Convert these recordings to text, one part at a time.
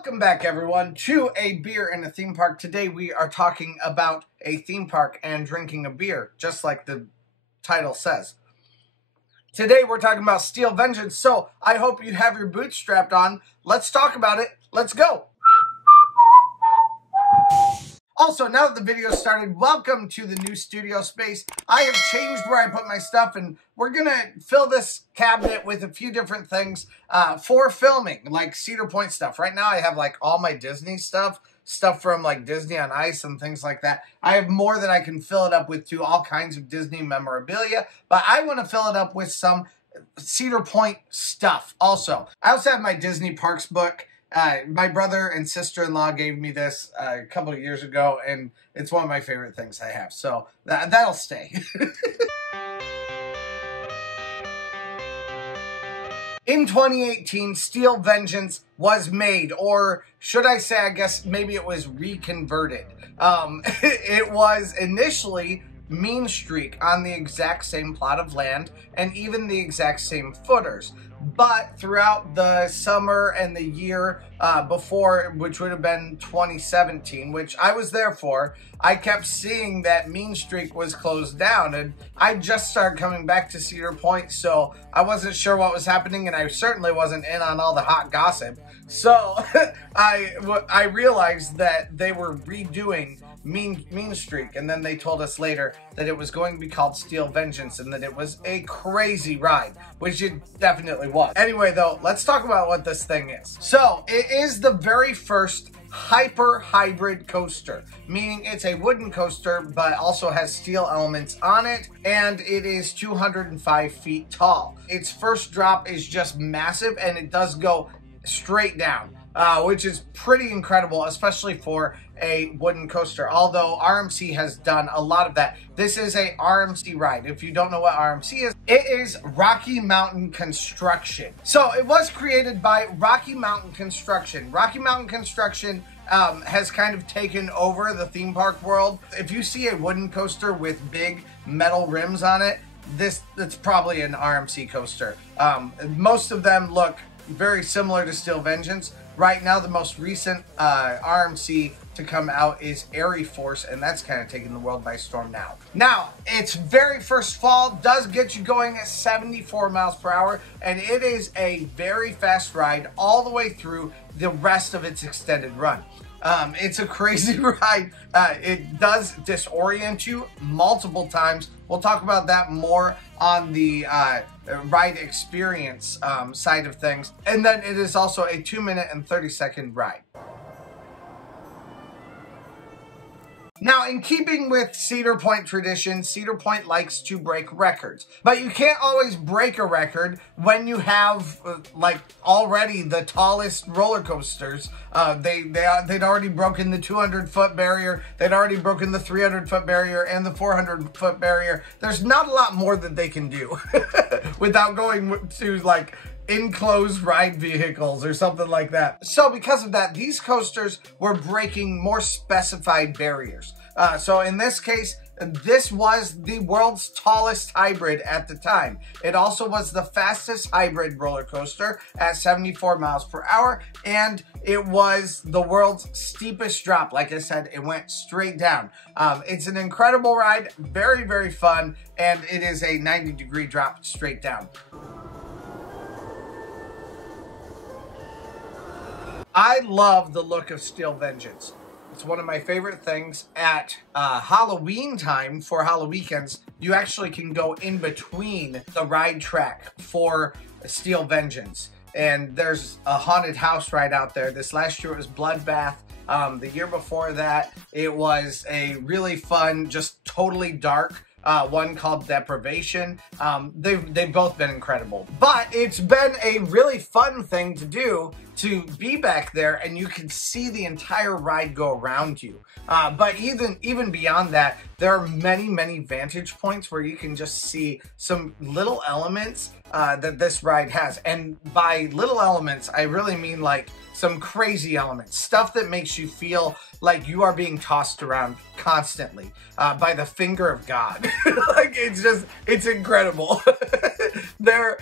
Welcome back, everyone, to A Beer in a Theme Park. Today we are talking about a theme park and drinking a beer, just like the title says. Today we're talking about Steel Vengeance, so I hope you have your boots strapped on. Let's talk about it. Let's go! Also, now that the video started, welcome to the new studio space. I have changed where I put my stuff, and we're gonna fill this cabinet with a few different things for filming, like Cedar Point stuff. Right now I have like all my Disney stuff from like Disney on Ice and things like that. I have more than I can fill it up with to all kinds of Disney memorabilia, but I want to fill it up with some Cedar Point stuff also. I also have my Disney Parks book. My brother and sister-in-law gave me this a couple of years ago, and it's one of my favorite things I have. So that'll stay. In 2018, Steel Vengeance was made, or should I say, I guess maybe it was reconverted. It was initially Mean Streak on the exact same plot of land and even the exact same footers. But throughout the summer and the year before, which would have been 2017, which I was there for, I kept seeing that Mean Streak was closed down, and I just started coming back to Cedar Point, so I wasn't sure what was happening, and I certainly wasn't in on all the hot gossip. So I realized that they were redoing Mean Streak, and then they told us later that it was going to be called Steel Vengeance and that it was a crazy ride, which it definitely was. Anyway, though, let's talk about what this thing is. So it is the very first hyper hybrid coaster, meaning it's a wooden coaster but also has steel elements on it, and it is 205 feet tall. Its first drop is just massive, and it does go straight down, which is pretty incredible, especially for a wooden coaster, although RMC has done a lot of that. This is a RMC ride. If you don't know what RMC is, it is Rocky Mountain Construction. So it was created by Rocky Mountain Construction. Rocky Mountain Construction has kind of taken over the theme park world. If you see a wooden coaster with big metal rims on it, it's probably an RMC coaster. Most of them look very similar to Steel Vengeance. Right now, the most recent RMC to come out is Airy Force, and that's kind of taking the world by storm now. Now, its very first fall does get you going at 74 miles per hour, and it is a very fast ride all the way through the rest of its extended run. It's a crazy ride. It does disorient you multiple times. We'll talk about that more on the ride experience side of things. And then it is also a 2-minute and 30-second ride. Now, in keeping with Cedar Point tradition, Cedar Point likes to break records. But you can't always break a record when you have, like, already the tallest roller coasters. They'd already broken the 200-foot barrier. They'd already broken the 300-foot barrier and the 400-foot barrier. There's not a lot more that they can do without going to, like, enclosed ride vehicles or something like that. So because of that, these coasters were breaking more specified barriers. So in this case, this was the world's tallest hybrid at the time. It also was the fastest hybrid roller coaster at 74 miles per hour, and it was the world's steepest drop. Like I said, it went straight down. It's an incredible ride, very, very fun, and it is a 90-degree drop straight down. I love the look of Steel Vengeance. It's one of my favorite things. At Halloween time, for Halloweekends, you actually can go in between the ride track for Steel Vengeance. And there's a haunted house right out there. This last year it was Bloodbath. The year before that, it was a really fun, just totally dark one called Deprivation. They've both been incredible. But it's been a really fun thing to do, to be back there and you can see the entire ride go around you. But even beyond that, there are many, many vantage points where you can just see some little elements that this ride has. And by little elements, I really mean like some crazy elements, stuff that makes you feel like you are being tossed around constantly by the finger of God. Like, it's incredible. There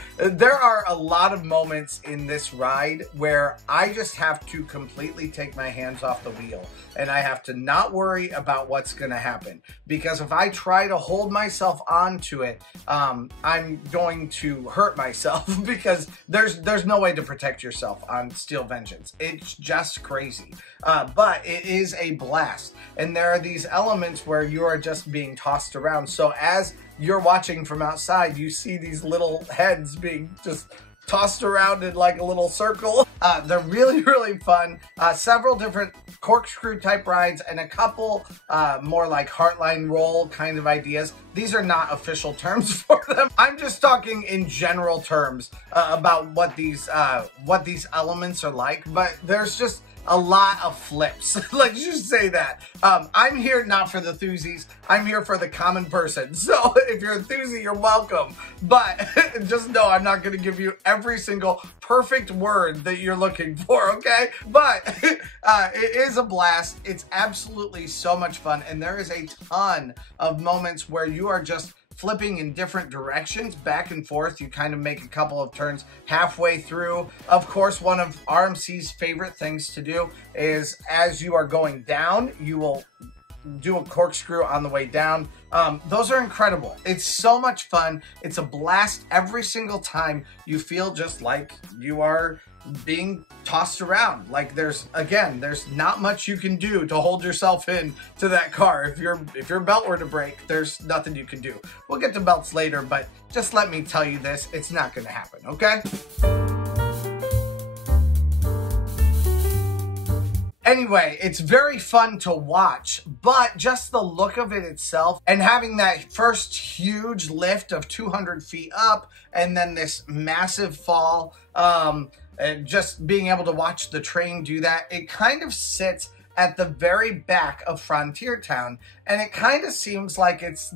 are a lot of moments in this ride where I just have to completely take my hands off the wheel and I have to not worry about what's going to happen, because if I try to hold myself onto it, I'm going to hurt myself because there's no way to protect yourself on Steel Vengeance. It's just crazy. But it is a blast, and there are these elements where you are just being tossed around. So as you're watching from outside, you see these little heads being just tossed around in like a little circle. They're really, really fun. Several different corkscrew type rides and a couple more like heartline roll kind of ideas. These are not official terms for them. I'm just talking in general terms about what these elements are like, but there's just a lot of flips. Let's just say that. I'm here not for the Thusies, I'm here for the common person. So if you're a Thusie, you're welcome. But just know I'm not gonna give you every single perfect word that you're looking for, okay? But it is a blast. It's absolutely so much fun, and there is a ton of moments where you are just flipping in different directions, back and forth. You kind of make a couple of turns halfway through. Of course, one of RMC's favorite things to do is as you are going down, you will do a corkscrew on the way down. Those are incredible. It's so much fun. It's a blast every single time. You feel just like you are being tossed around. Like there's not much you can do to hold yourself in to that car. If your belt were to break, there's nothing you can do. We'll get to belts later, but just let me tell you this, it's not gonna happen, okay? Anyway, it's very fun to watch, but just the look of it itself and having that first huge lift of 200 feet up and then this massive fall, and just being able to watch the train do that, it kind of sits at the very back of Frontier Town, and it kind of seems like it's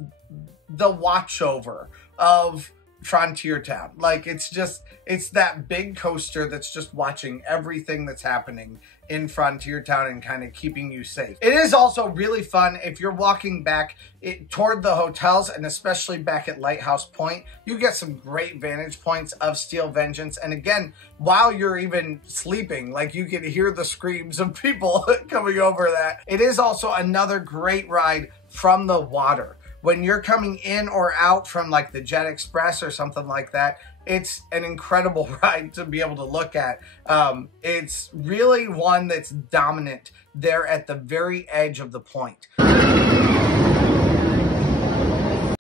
the watchover of Frontier Town. Like it's that big coaster that's just watching everything that's happening in Frontier Town and kind of keeping you safe. It is also really fun if you're walking back toward the hotels, and especially back at Lighthouse Point. You get some great vantage points of Steel Vengeance, and again, while you're even sleeping, like you can hear the screams of people coming over that. It is also another great ride from the water. When you're coming in or out from like the Jet Express or something like that, it's an incredible ride to be able to look at. It's really one that's dominant there at the very edge of the point.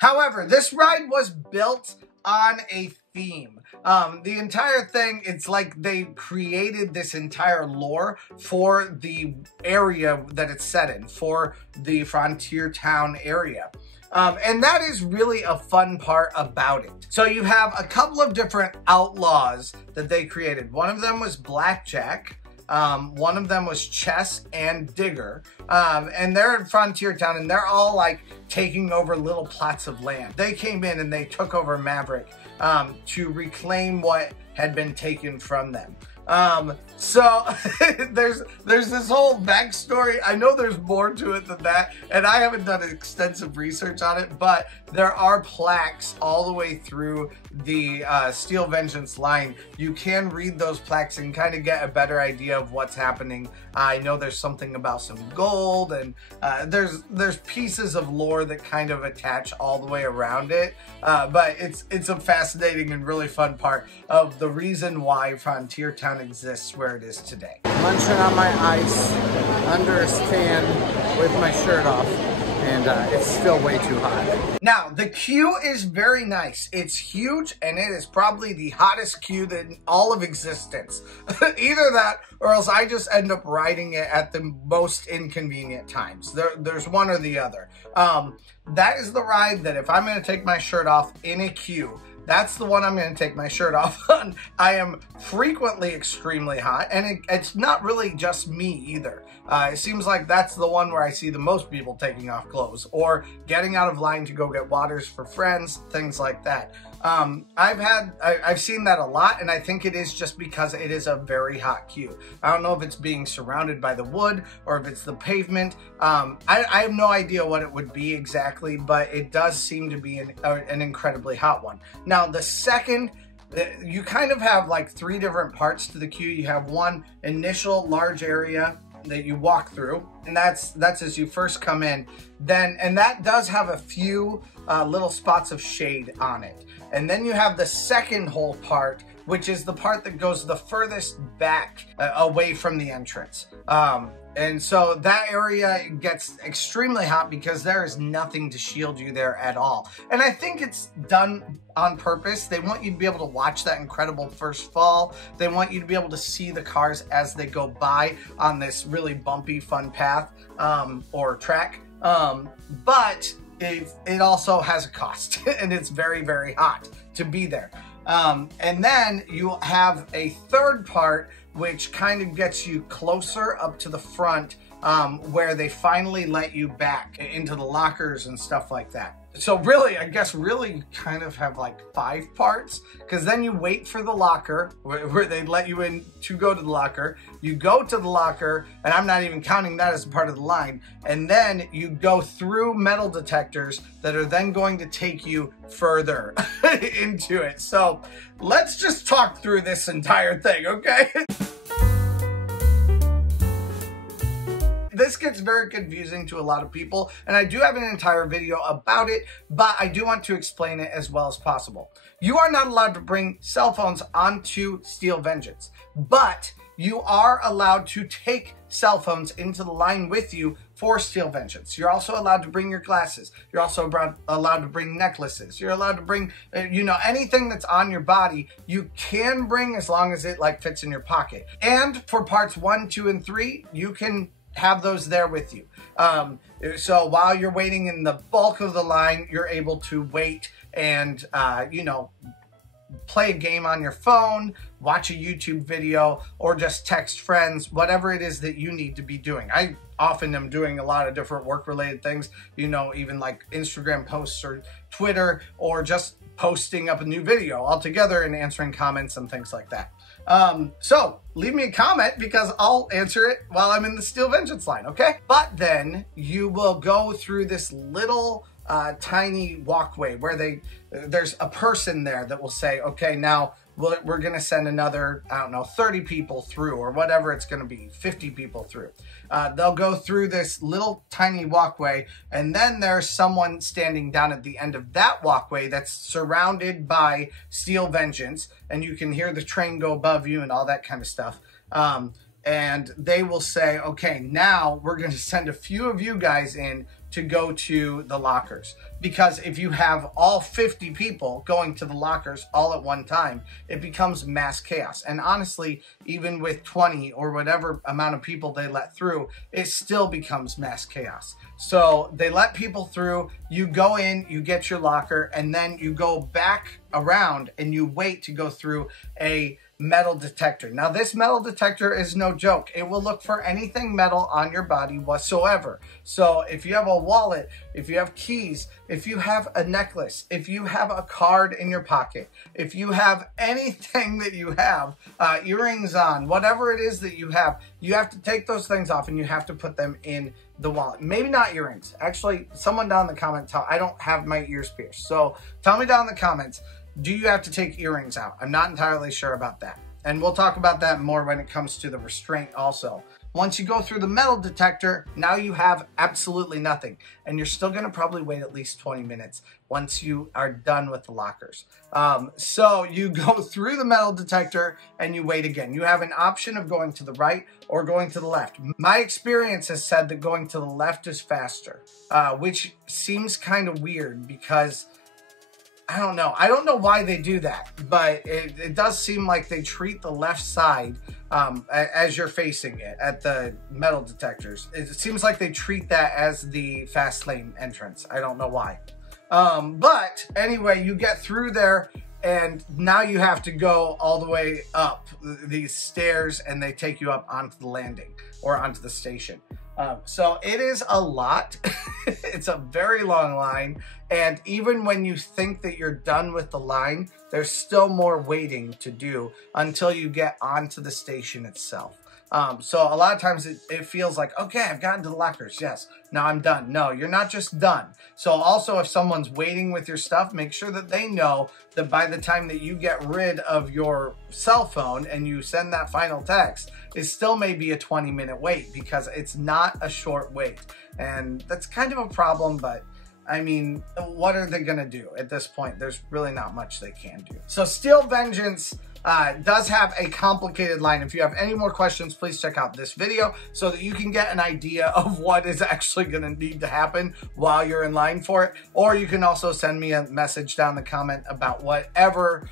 However, this ride was built on a theme. The entire thing, it's like they created this entire lore for the area that it's set in, for the Frontier Town area. And that is really a fun part about it. So you have a couple of different outlaws that they created. One of them was Blackjack. One of them was Chess and Digger. And they're in Frontier Town, and they're all like taking over little plots of land. They came in and they took over Maverick to reclaim what had been taken from them. So there's this whole backstory. I know there's more to it than that, and I haven't done extensive research on it, but there are plaques all the way through the Steel Vengeance line. You can read those plaques and kind of get a better idea of what's happening. I know there's something about some gold, and there's pieces of lore that kind of attach all the way around it, but it's a fascinating and really fun part of the reason why Frontier Town exists where it is today. Munching on my ice under a stand with my shirt off, and it's still way too hot. Now, the queue is very nice. It's huge, and it is probably the hottest queue in all of existence. Either that, or else I just end up riding it at the most inconvenient times. There's one or the other. That is the ride that if I'm going to take my shirt off in a queue, that's the one I'm going to take my shirt off on. I am frequently extremely hot, and it's not really just me either. It seems like that's the one where I see the most people taking off clothes or getting out of line to go get waters for friends, things like that. I've seen that a lot, and I think it is just because it is a very hot queue. I don't know if it's being surrounded by the wood or if it's the pavement. I have no idea what it would be exactly, but it does seem to be an incredibly hot one. Now, the second You kind of have like 3 different parts to the queue. You have one initial large area that you walk through, and that's as you first come in. Then, and that does have a few little spots of shade on it. And then you have the second whole part, which is the part that goes the furthest back away from the entrance. And so that area gets extremely hot because there is nothing to shield you there at all. And I think it's done on purpose. They want you to be able to watch that incredible first fall. They want you to be able to see the cars as they go by on this really bumpy, fun path or track. But it also has a cost, and it's very, very hot to be there. And then you have a third part which kind of gets you closer up to the front, where they finally let you back into the lockers and stuff like that. So really, I guess really you kind of have like 5 parts, because then you wait for the locker where they let you in to go to the locker. You go to the locker, and I'm not even counting that as a part of the line. And then you go through metal detectors that are then going to take you further into it. So let's just talk through this entire thing, okay? This gets very confusing to a lot of people, and I do have an entire video about it, but I do want to explain it as well as possible. You are not allowed to bring cell phones onto Steel Vengeance, but you are allowed to take cell phones into the line with you for Steel Vengeance. You're also allowed to bring your glasses. You're also allowed to bring necklaces. You're allowed to bring, you know, anything that's on your body, you can bring as long as it like fits in your pocket. And for parts 1, 2, and 3, you can have those there with you. So while you're waiting in the bulk of the line, you're able to wait and, you know, play a game on your phone, watch a YouTube video, or just text friends, whatever it is that you need to be doing. I often am doing a lot of different work-related things, you know, even like Instagram posts or Twitter, or just posting up a new video altogether and answering comments and things like that. So leave me a comment because I'll answer it while I'm in the Steel Vengeance line, okay? But then you will go through this little tiny walkway where there's a person there that will say, okay, now we're going to send another, I don't know, 30 people through, or whatever it's going to be, 50 people through. They'll go through this little tiny walkway, and then there's someone standing down at the end of that walkway that's surrounded by Steel Vengeance, and you can hear the train go above you and all that kind of stuff. And they will say, okay, now we're going to send a few of you guys in to go to the lockers. Because if you have all 50 people going to the lockers all at one time, it becomes mass chaos. And honestly, even with 20 or whatever amount of people they let through, it still becomes mass chaos. So they let people through, you go in, you get your locker, and then you go back around and you wait to go through a metal detector. Now this metal detector is no joke. It will look for anything metal on your body whatsoever. So if you have a wallet, if you have keys, if you have a necklace, if you have a card in your pocket, if you have anything that you have, earrings on, whatever it is that you have to take those things off and you have to put them in the wallet. Maybe not earrings. Actually, someone down in the comments, I don't have my ears pierced. So tell me down in the comments, do you have to take earrings out? I'm not entirely sure about that. And we'll talk about that more when it comes to the restraint also. Once you go through the metal detector, now you have absolutely nothing. And you're still gonna probably wait at least 20 minutes once you are done with the lockers. So you go through the metal detector and you wait again. You have an option of going to the right or going to the left. My experience has said that going to the left is faster, which seems kind of weird because I don't know. I don't know why they do that, but it does seem like they treat the left side as you're facing it at the metal detectors. It seems like they treat that as the fast lane entrance. I don't know why. But anyway, you get through there and now you have to go all the way up these stairs and they take you up onto the landing or onto the station. So it is a lot. It's a very long line. And even when you think that you're done with the line, there's still more waiting to do until you get onto the station itself. So a lot of times it feels like, okay, I've gotten to the lockers. Yes, now I'm done. No, you're not just done. So also if someone's waiting with your stuff, make sure that they know that by the time that you get rid of your cell phone and you send that final text, it still may be a 20-minute wait, because it's not a short wait. And that's kind of a problem, but I mean, what are they gonna do at this point? There's really not much they can do. So Steel Vengeance does have a complicated line. If you have any more questions, please check out this video so that you can get an idea of what is actually gonna need to happen while you're in line for it. Or you can also send me a message down the comment about whatever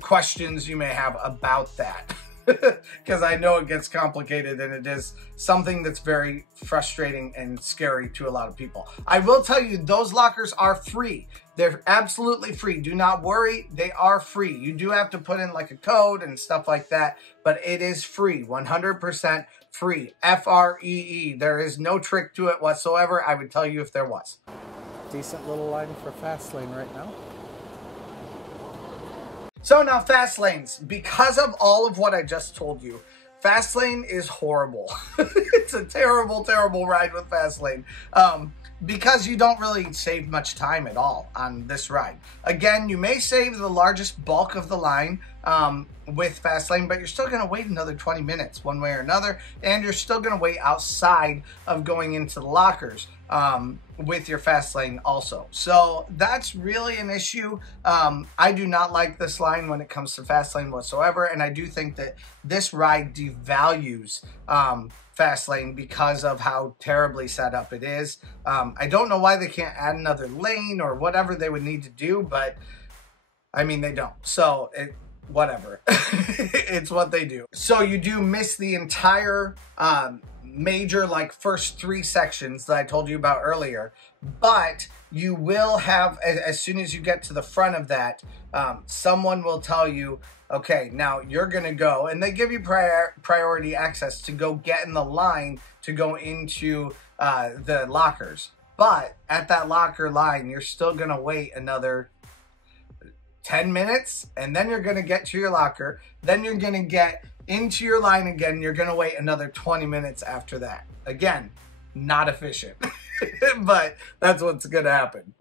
questions you may have about that. Because I know it gets complicated, and it is something that's very frustrating and scary to a lot of people. I will tell you, those lockers are free. They're absolutely free. Do not worry, they are free. You do have to put in like a code and stuff like that, but it is free, 100% free, F-R-E-E. There is no trick to it whatsoever. I would tell you if there was. Decent little line for fast lane right now. So now fast lanes, because of all of what I just told you, fast lane is horrible. It's a terrible, terrible ride with fast lane. Because you don't really save much time at all on this ride. Again, you may save the largest bulk of the line with fast lane, but you're still gonna wait another 20 minutes one way or another, and you're still gonna wait outside of going into the lockers with your fast lane also. So that's really an issue. I do not like this line when it comes to fast lane whatsoever, and I do think that this ride devalues fast lane because of how terribly set up it is. I don't know why they can't add another lane or whatever they would need to do, but I mean, they don't. So whatever, it's what they do. So you do miss the entire major, like, first 3 sections that I told you about earlier, but you will have, as soon as you get to the front of that, someone will tell you, okay, now you're gonna go, and they give you priority access to go get in the line to go into the lockers. But at that locker line, you're still gonna wait another 10 minutes, and then you're gonna get to your locker, then you're gonna get into your line again, you're gonna wait another 20 minutes after that. Again, not efficient, but that's what's gonna happen.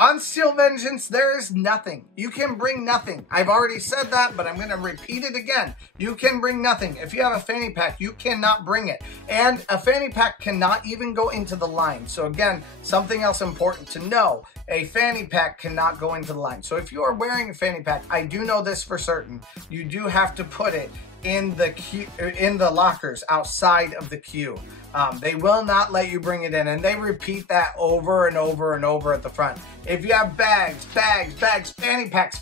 On Steel Vengeance, there is nothing. You can bring nothing. I've already said that, but I'm going to repeat it again. You can bring nothing. If you have a fanny pack, you cannot bring it. And a fanny pack cannot even go into the line. So again, something else important to know. A fanny pack cannot go into the line. So if you are wearing a fanny pack, I do know this for certain, you do have to put it in the queue, in the lockers outside of the queue. They will not let you bring it in, and they repeat that over and over and over at the front. If you have bags, fanny packs,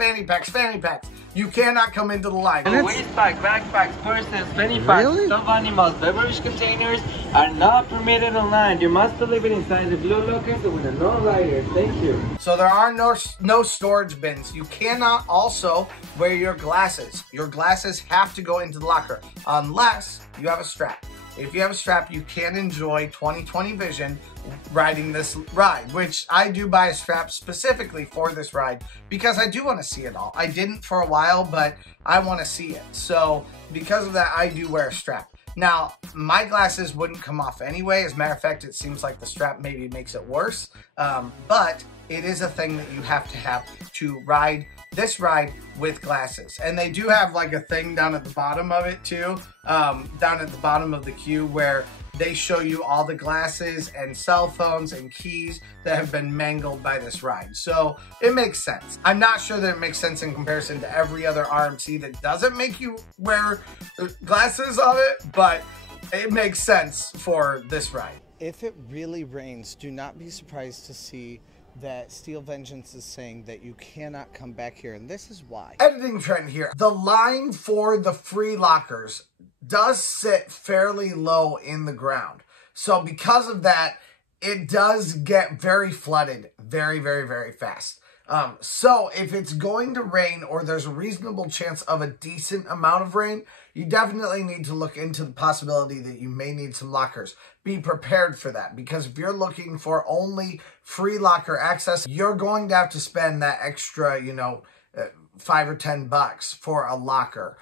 you cannot come into the line. Waist bags, backpacks, purses, fanny packs, Really? stuffed animals, beverage containers are not permitted online. You must deliver inside the blue lockers with a no-rider. Thank you. So there are no storage bins. You cannot also wear your glasses. Your glasses have to go into the locker unless you have a strap. If you have a strap, you can enjoy 20/20 vision riding this ride, which I do buy a strap specifically for this ride because I do want to see it all. I didn't for a while, but I want to see it. So because of that, I do wear a strap. Now, my glasses wouldn't come off anyway. As a matter of fact, it seems like the strap maybe makes it worse. But it is a thing that you have to ride this ride with glasses. And they do have like a thing down at the bottom of it too, down at the bottom of the queue, where they show you all the glasses and cell phones and keys that have been mangled by this ride. So it makes sense. I'm not sure that it makes sense in comparison to every other RMC that doesn't make you wear glasses on it, but it makes sense for this ride. If it really rains, do not be surprised to see that Steel Vengeance is saying that you cannot come back here, and this is why. Editing trend here. The line for the free lockers does sit fairly low in the ground. So because of that, it does get very flooded very, very, very fast. So if it's going to rain or there's a reasonable chance of a decent amount of rain, you definitely need to look into the possibility that you may need some lockers. Be prepared for that, because if you're looking for only free locker access, you're going to have to spend that extra, $5 or $10 for a locker,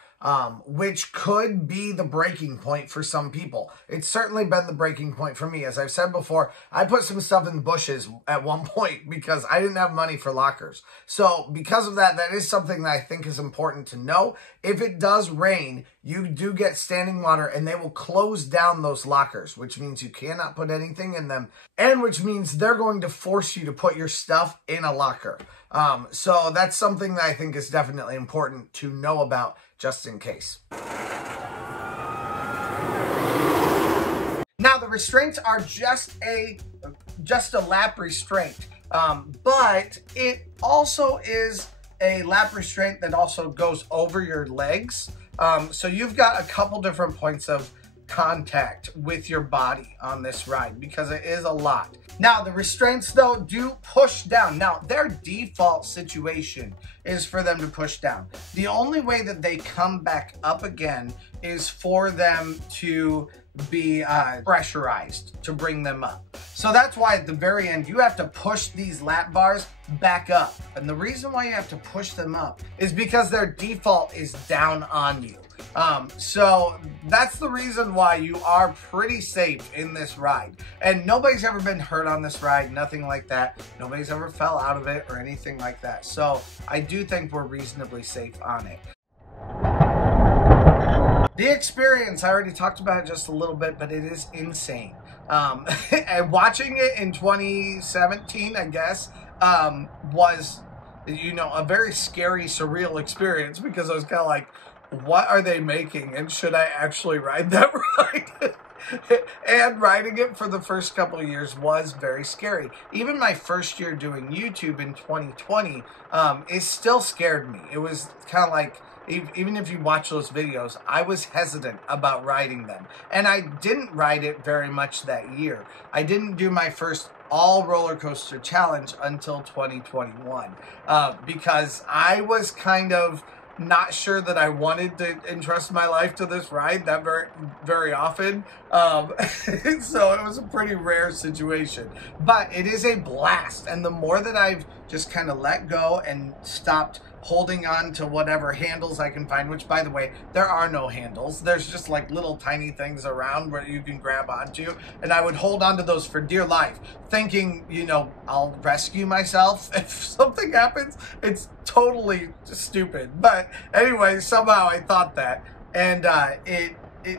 which could be the breaking point for some people. It's certainly been the breaking point for me. As I've said before, I put some stuff in the bushes at one point because I didn't have money for lockers. So because of that, that is something that I think is important to know. If it does rain, you do get standing water and they will close down those lockers, which means you cannot put anything in them, and which means they're going to force you to put your stuff in a locker. So that's something that I think is definitely important to know about, just in case. Now, the restraints are just a lap restraint, but it also is a lap restraint that also goes over your legs. So you've got a couple different points of contact with your body on this ride because it is a lot. Now, the restraints, though, do push down. Now, their default situation is for them to push down. The only way that they come back up again is for them to be pressurized to bring them up. So that's why at the very end, you have to push these lap bars back up. And the reason why you have to push them up is because their default is down on you. So that's the reason why you are pretty safe in this ride. And nobody's ever been hurt on this ride, nothing like that. Nobody's ever fell out of it or anything like that. So I do think we're reasonably safe on it. The experience, I already talked about it just a little bit, but it is insane. And watching it in 2017, I guess, was, you know, a very scary, surreal experience because I was kind of like, what are they making, and should I actually ride that ride? And riding it for the first couple of years was very scary. Even my first year doing YouTube in 2020, it still scared me. It was kind of like, even if you watch those videos, I was hesitant about riding them. And I didn't ride it very much that year. I didn't do my first all roller coaster challenge until 2021 because I was kind of not sure that I wanted to entrust my life to this ride that very often. So it was a pretty rare situation, but it is a blast. And the more that I've just kind of let go and stopped holding on to whatever handles I can find, which, by the way, there are no handles. There's just like little tiny things around where you can grab onto, and I would hold on to those for dear life, thinking, you know, I'll rescue myself if something happens. It's totally stupid, but anyway, somehow I thought that, and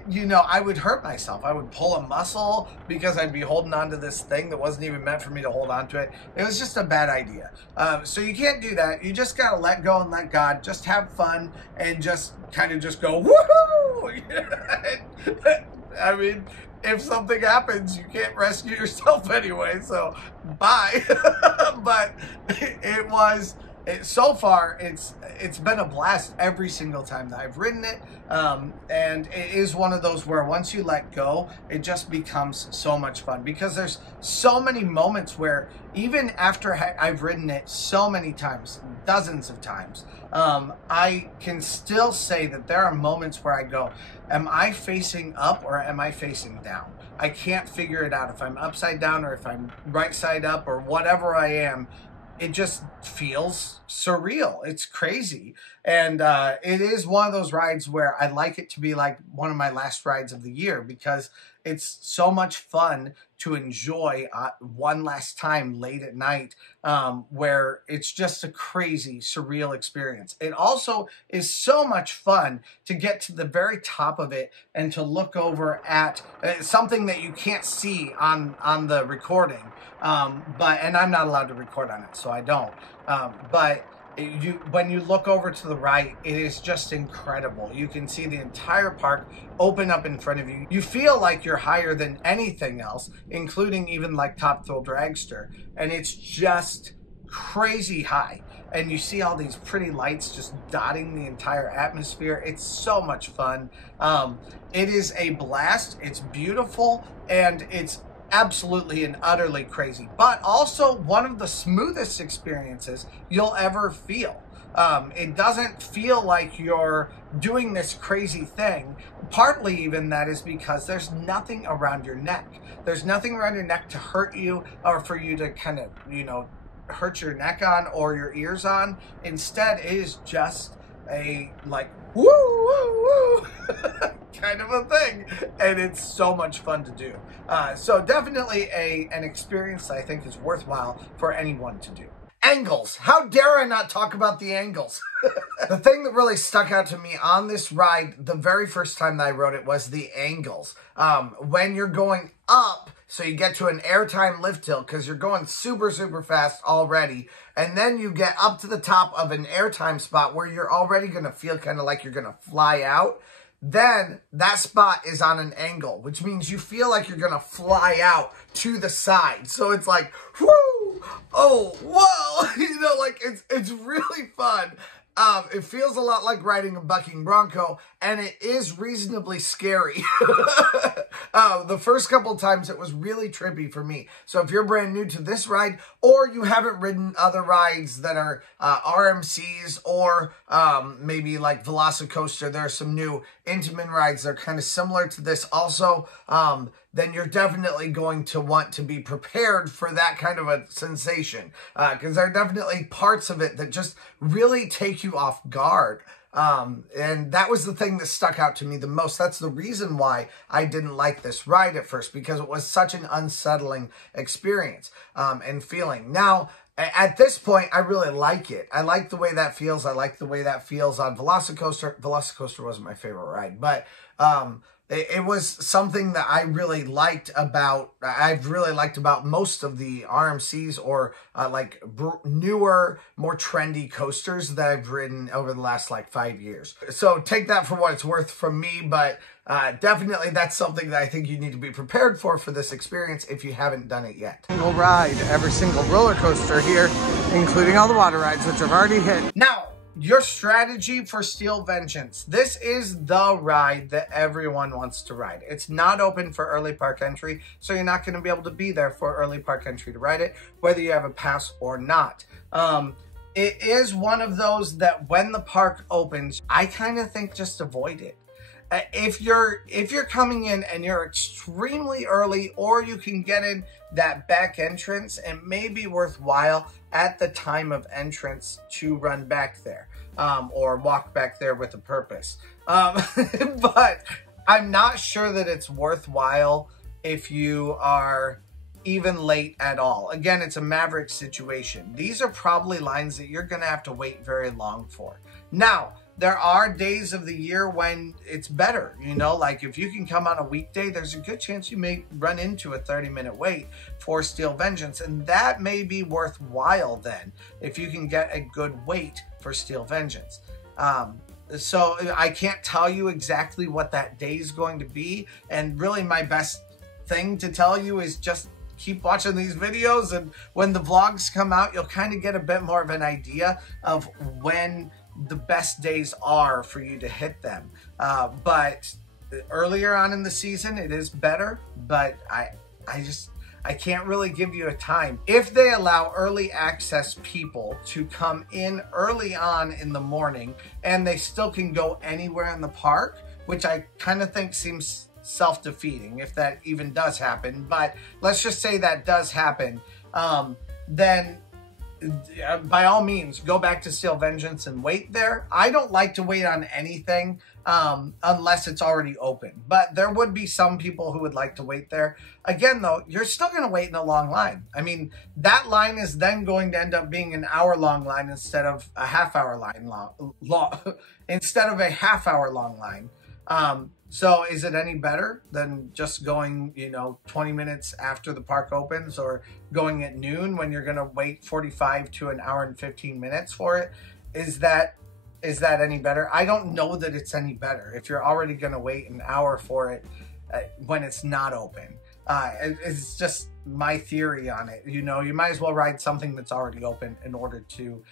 you know, I would hurt myself. I would pull a muscle because I'd be holding on to this thing that wasn't even meant for me to hold on to it. It was just a bad idea. So you can't do that. You just gotta let go and let God. Just have fun and just kind of just go, woohoo! I mean, if something happens, you can't rescue yourself anyway, so bye. But it was... so far, it's been a blast every single time that I've ridden it, and it is one of those where once you let go, it just becomes so much fun because there's so many moments where even after I've ridden it so many times, dozens of times, I can still say that there are moments where I go, am I facing up or am I facing down? I can't figure it out if I'm upside down or if I'm right side up or whatever I am. It just feels surreal. It's crazy. And it is one of those rides where I like it to be like one of my last rides of the year because it's so much fun to enjoy one last time late at night, where it's just a crazy, surreal experience. It also is so much fun to get to the very top of it and to look over at something that you can't see on the recording. And I'm not allowed to record on it, so I don't. But when you look over to the right, it is just incredible. You can see the entire park open up in front of you. You feel like you're higher than anything else, including even like Top Thrill Dragster. And it's just crazy high. And you see all these pretty lights just dotting the entire atmosphere. It's so much fun. It is a blast. It's beautiful, and it's absolutely and utterly crazy, but also one of the smoothest experiences you'll ever feel. It doesn't feel like you're doing this crazy thing. Partly even that is because there's nothing around your neck. There's nothing around your neck to hurt you or for you to kind of, you know, hurt your neck on or your ears on. Instead, it is just a like woo woo woo kind of a thing, and it's so much fun to do. So definitely an experience that I think is worthwhile for anyone to do. Angles. How dare I not talk about the angles? The thing that really stuck out to me on this ride the very first time that I rode it was the angles. When you're going up, so you get to an airtime lift hill because you're going super, super fast already. And then you get up to the top of an airtime spot where you're already going to feel kind of like you're going to fly out. Then that spot is on an angle, which means you feel like you're going to fly out to the side. So it's like, whoo, oh, whoa, you know, like it's really fun. It feels a lot like riding a bucking bronco, and it is reasonably scary. The first couple times it was really trippy for me. So if you're brand new to this ride, or you haven't ridden other rides that are RMCs, or maybe like Velocicoaster, there are some new Intamin rides that are kind of similar to this also, then you're definitely going to want to be prepared for that kind of a sensation. Because there are definitely parts of it that just really take you off guard. And that was the thing that stuck out to me the most. That's the reason why I didn't like this ride at first, because it was such an unsettling experience and feeling. Now, at this point, I really like it. I like the way that feels. I like the way that feels on Velocicoaster. Velocicoaster wasn't my favorite ride, but it was something that I really liked about, I've really liked about most of the RMCs or like newer, more trendy coasters that I've ridden over the last like 5 years. So take that for what it's worth from me, but definitely that's something that I think you need to be prepared for this experience if you haven't done it yet. We'll ride every single roller coaster here, including all the water rides, which I've already hit. Now, your strategy for Steel Vengeance. This is the ride that everyone wants to ride. It's not open for early park entry, so you're not going to be able to be there for early park entry to ride it, whether you have a pass or not. It is one of those that when the park opens, I kind of think just avoid it. If you're coming in and you're extremely early, or you can get in that back entrance, it may be worthwhile at the time of entrance to run back there or walk back there with a purpose. But I'm not sure that it's worthwhile if you are even late at all. Again, it's a Maverick situation. These are probably lines that you're going to have to wait very long for. Now, there are days of the year when it's better, you know, like if you can come on a weekday, there's a good chance you may run into a 30-minute wait for Steel Vengeance, and that may be worthwhile then, if you can get a good wait for Steel Vengeance. So I can't tell you exactly what that day is going to be, and really my best thing to tell you is just keep watching these videos, and when the vlogs come out, you'll kind of get a bit more of an idea of when the best days are for you to hit them. But earlier on in the season, it is better, but I can't really give you a time. If they allow early access people to come in early on in the morning and they still can go anywhere in the park, which I kind of think seems self-defeating if that even does happen, but let's just say that does happen, then by all means, go back to Steel Vengeance and wait there. I don't like to wait on anything unless it's already open. But there would be some people who would like to wait there. Again, though, you're still going to wait in a long line. I mean, that line is then going to end up being an hour-long line instead of a half-hour line instead of a half-hour long line. So is it any better than just going, you know, 20 minutes after the park opens, or going at noon when you're going to wait 45 to an hour and 15 minutes for it? Is that any better? I don't know that it's any better if you're already going to wait an hour for it when it's not open. It's just my theory on it. You know, you might as well ride something that's already open in order to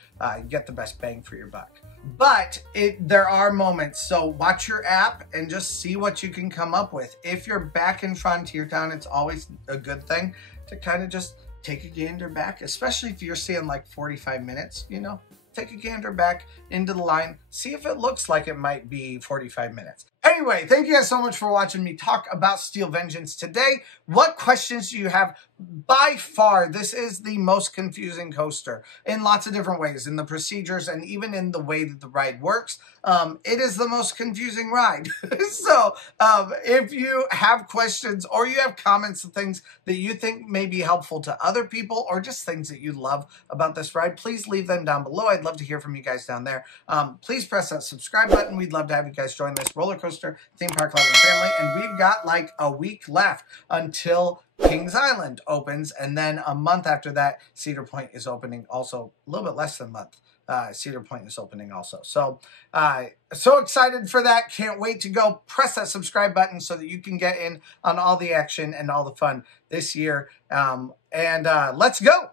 get the best bang for your buck. But there are moments, so watch your app and just see what you can come up with. If you're back in Frontier Town, it's always a good thing to kind of just take a gander back, especially if you're seeing like 45 minutes, you know. Take a gander back into the line, see if it looks like it might be 45 minutes. Anyway, thank you guys so much for watching me talk about Steel Vengeance today. What questions do you have? By far, this is the most confusing coaster in lots of different ways, in the procedures and even in the way that the ride works. It is the most confusing ride. So if you have questions or you have comments and things that you think may be helpful to other people or just things that you love about this ride, please leave them down below. I'd love to hear from you guys down there. Please press that subscribe button. We'd love to have you guys join this roller coaster theme park loving family. And we've got like a week left until Kings Island opens, and then a month after that, Cedar Point is opening also. A little bit less than a month. Cedar Point is opening also. So, so excited for that. Can't wait to go. Press that subscribe button so that you can get in on all the action and all the fun this year. Let's go.